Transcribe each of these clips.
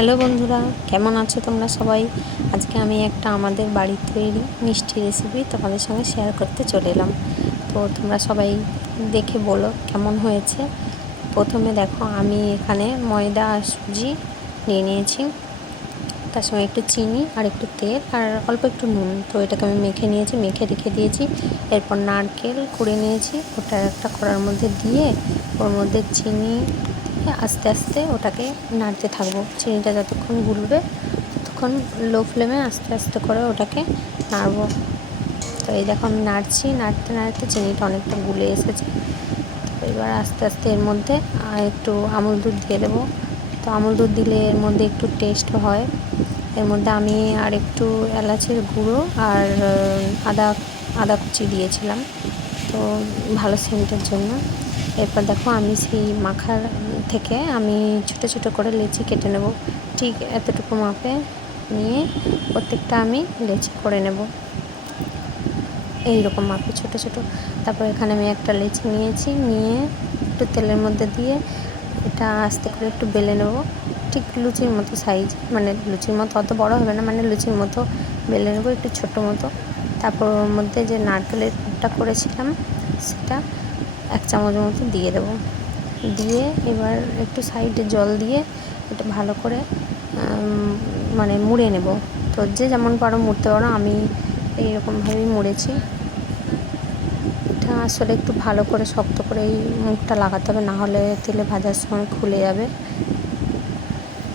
Hello বন্ধুরা, কেমন আছো তোমরা সবাই? আজকে আমি একটা আমাদের বাড়ির তৈরি মিষ্টি রেসিপি তোমাদের সঙ্গে শেয়ার করতে চলে এলাম। তো তোমরা সবাই দেখে বলো কেমন হয়েছে। প্রথমে দেখো, আমি এখানে ময়দা আর সুজি নিয়ে নিয়েছি, তার সঙ্গে একটু চিনি আর একটু তেল আর অল্প একটু নুন। তো এটাকে আমি মেখে নিয়েছি, মেখে রেখে দিয়েছি। এরপর নারকেল কুড়ে নিয়েছি, ওটা একটা কড়ার মধ্যে দিয়ে ওর মধ্যে চিনি আস্তে আস্তে ওটাকে নাড়তে থাকবো। চিনিটা যতক্ষণ গুলবে ততক্ষণ লো ফ্লেমে আস্তে আস্তে করে ওটাকে নাড়বো। তো এই দেখো, আমি নাড়ছি, নাড়তে নাড়তে চিনিটা অনেকটা গুলে এসেছে। তো এবার আস্তে আস্তে এর মধ্যে একটু আমুল দুধ দিয়ে দেবো। তো আমুল দুধ দিলে এর মধ্যে একটু টেস্ট হয়। এর মধ্যে আমি আর একটু এলাচের গুঁড়ো আর আদা আদা কুচি দিয়েছিলাম, তো ভালো সেন্টের জন্য। এরপর দেখো, আমি সেই মাখার থেকে আমি ছোটো ছোটো করে লেচি কেটে নেব। ঠিক এতটুকু মাপে নিয়ে প্রত্যেকটা আমি লেচি করে নেব, এই রকম মাপে ছোটো ছোটো। তারপর এখানে আমি একটা লেচি নিয়েছি, নিয়ে একটু তেলের মধ্যে দিয়ে এটা আস্তে করে একটু বেলে নেব। ঠিক লুচির মতো সাইজ, মানে লুচির মতো অত বড় হবে না, মানে লুচির মতো বেলে নেব, একটু ছোটো মতো। তারপর ওর মধ্যে যে নারকেলের পুরটা করেছিলাম সেটা 1 চামচ মতো দিয়ে দেবো। দিয়ে এবার একটু সাইডে জল দিয়ে এটা ভালো করে মানে মুড়ে নেব। তো যে যেমন পারো মুড়তে পারো, আমি এইরকমভাবেই মুড়েছি। এটা আসলে একটু ভালো করে শক্ত করে এই মুখটা লাগাতে হবে, না হলে তেলে ভাজার সময় খুলে যাবে।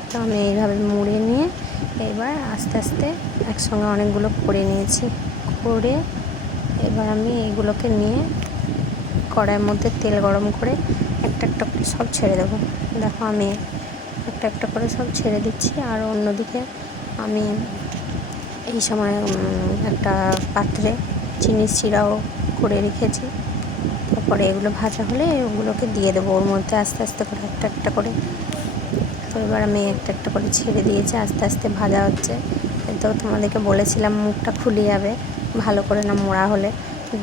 তো আমি এইভাবে মুড়ে নিয়ে এবার আস্তে আস্তে একসঙ্গে অনেকগুলো করে নিয়েছি। করে এবার আমি এইগুলোকে নিয়ে কড়াইয়ের মধ্যে তেল গরম করে একটা একটা করে সব ছেড়ে দেবো। দেখো, আমি একটা একটা করে সব ছেড়ে দিচ্ছি। আর অন্যদিকে আমি এই সময় একটা পাত্রে চিনির শিরাও করে রেখেছি। তারপরে এগুলো ভাজা হলে ওগুলোকে দিয়ে দেবো ওর মধ্যে আস্তে আস্তে করে একটা একটা করে। তো এবার আমি একটা একটা করে ছেড়ে দিয়েছি, আস্তে আস্তে ভাজা হচ্ছে। তো তোমাদেরকে বলেছিলাম মুখটা খুলে যাবে ভালো করে না মোড়া হলে।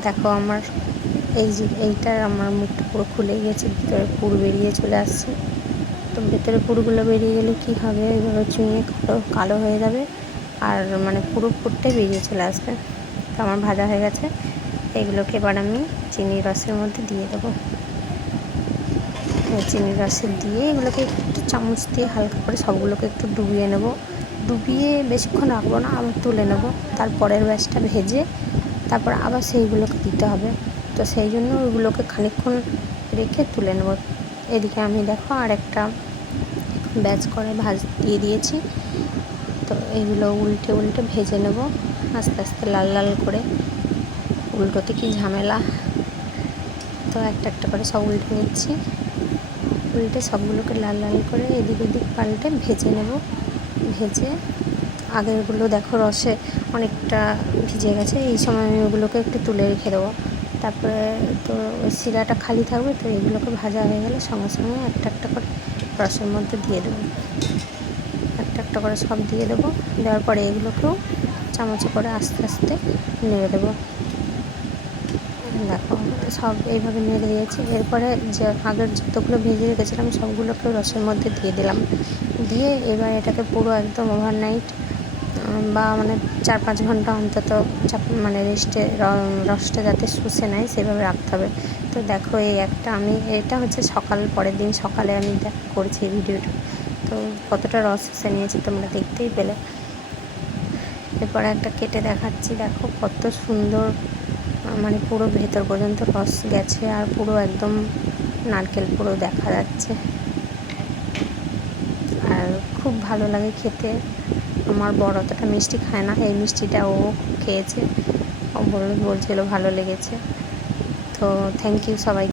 দেখো, আমার এইটার আমার মুখটা পুরো খুলে গিয়েছে, ভিতরে পুর বেরিয়ে চলে আসছে। তো ভেতরে পুরগুলো বেরিয়ে গেলে কী হবে, এইভাবে চুইয়ে কালো কালো হয়ে যাবে, আর মানে পুরো পুরটাই বেরিয়ে চলে আসবে। তো আমার ভাজা হয়ে গেছে। এগুলোকে এবার আমি চিনির রসের মধ্যে দিয়ে দেবো। চিনির রসে দিয়ে এগুলোকে একটু চামচ দিয়ে হালকা করে সবগুলোকে একটু ডুবিয়ে নেব। ডুবিয়ে বেশিক্ষণ রাখবো না, আবার তুলে নেব। তারপরের ব্যাচটা ভেজে তারপর আবার সেইগুলোকে দিতে হবে। তো সেই জন্য ওইগুলোকে খানিকক্ষণ রেখে তুলে নেব। এদিকে আমি দেখো আর একটা ব্যাচ করে দিয়ে দিয়েছি। তো এইগুলো উল্টে উল্টে ভেজে নেব আস্তে আস্তে লাল লাল করে। উল্টোতে কি ঝামেলা। তো একটা একটা করে সব উল্টে নিচ্ছি, উল্টে সবগুলোকে লাল লাল করে এদিক ওদিক পাল্টে ভেজে নেব। ভেজে আগেরগুলো দেখো রসে অনেকটা ভিজে গেছে, এই সময় আমি ওগুলোকে একটু তুলে রেখে দেবো। তারপরে তো ওই শিরাটা খালি থাকবে। তো এগুলোকে ভাজা হয়ে গেলে সঙ্গে সঙ্গে একটা একটা করে রসের মধ্যে দিয়ে দেবো। একটা একটা করে সব দিয়ে দেবো। দেওয়ার পরে এগুলোকেও চামচে করে আস্তে আস্তে নেড়ে দেবো। দেখো, সব এইভাবে নেড়ে দিয়েছি। এরপরে যে আগের যতগুলো ভেজে রেখেছিলাম সবগুলোকে রসের মধ্যে দিয়ে দিলাম। দিয়ে এবার এটাকে পুরো একদম ওভারনাইট বা মানে 4-5 ঘন্টা অন্তত মানে রেস্টে রসটা যাতে শুষে নেয় সেভাবে রাখতে হবে। তো দেখো, এটা হচ্ছে পরের দিন সকালে আমি করছি এই ভিডিওটা। তো কতটা রস শুষে নিয়েছি তোমরা দেখতেই পেলে। এরপরে একটা কেটে দেখাচ্ছি। দেখো কত সুন্দর, মানে পুরো ভেতর পর্যন্ত রস গেছে আর পুরো একদম নারকেল পুরো দেখা যাচ্ছে। আর খুব ভালো লাগে খেতে। আমার বড় অতটা মিষ্টি খায় না, এই মিষ্টিটা ও খেয়েছে, ও বলছিল ভালো লেগেছে। তো থ্যাংক ইউ সবাই।